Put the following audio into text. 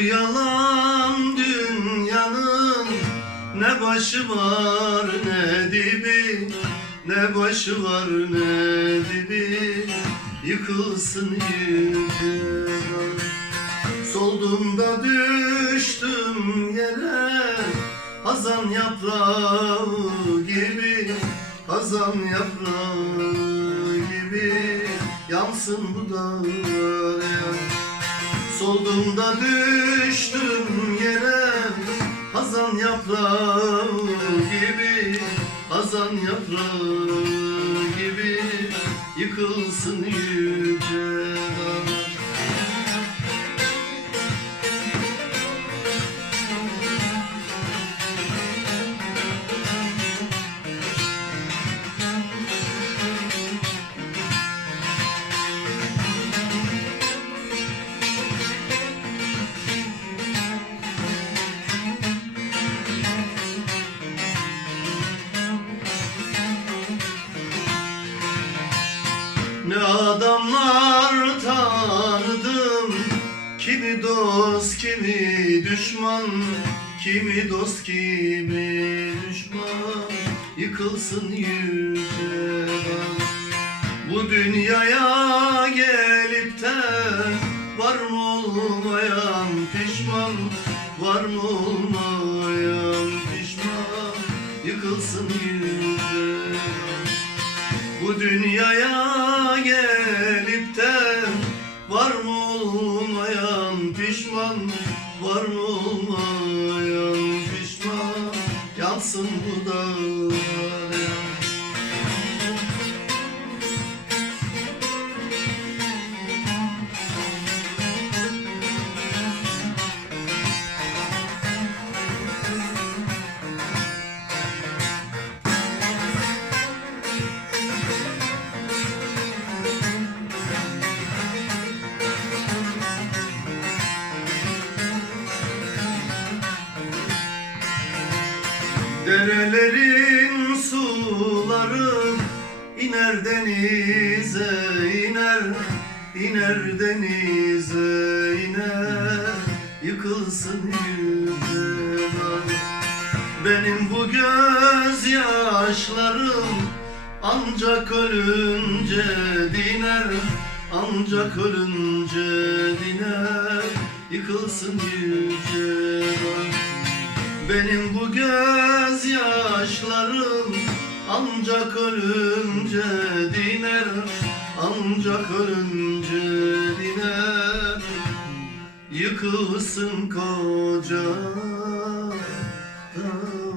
Yalan dünyanın. Ne başı var ne dibi. Ne başı var ne dibi. Yıkılsın yıkılan Soldum da düştüm yere. Hazan yaprağı gibi. Hazan yaprağı gibi. Yansın bu dağlar. Solduğumda düştüm yere Hazan yaprağı gibi Hazan yaprağı gibi. Yıkılsın yüce Ne adamlar tanıdım. Kimi dost kimi düşman. Kimi dost kimi düşman. Yıkılsın dağ. Bu dünyaya gelip de Var mı olmayan pişman? Var mı olmayan pişman? Yıkılsın dağ. Bu dünyaya gelip de Var mı olmayan pişman Var mı Derelerin suları iner denize iner iner denize iner yıkılsın dağ. Benim bu gözyaşlarım ancak ölünce diner ancak ölünce diner yıkılsın yüce. Benim bu yaşlarım ancak ölünce diner Ancak ölünce diner. Yıkılsın koca dağ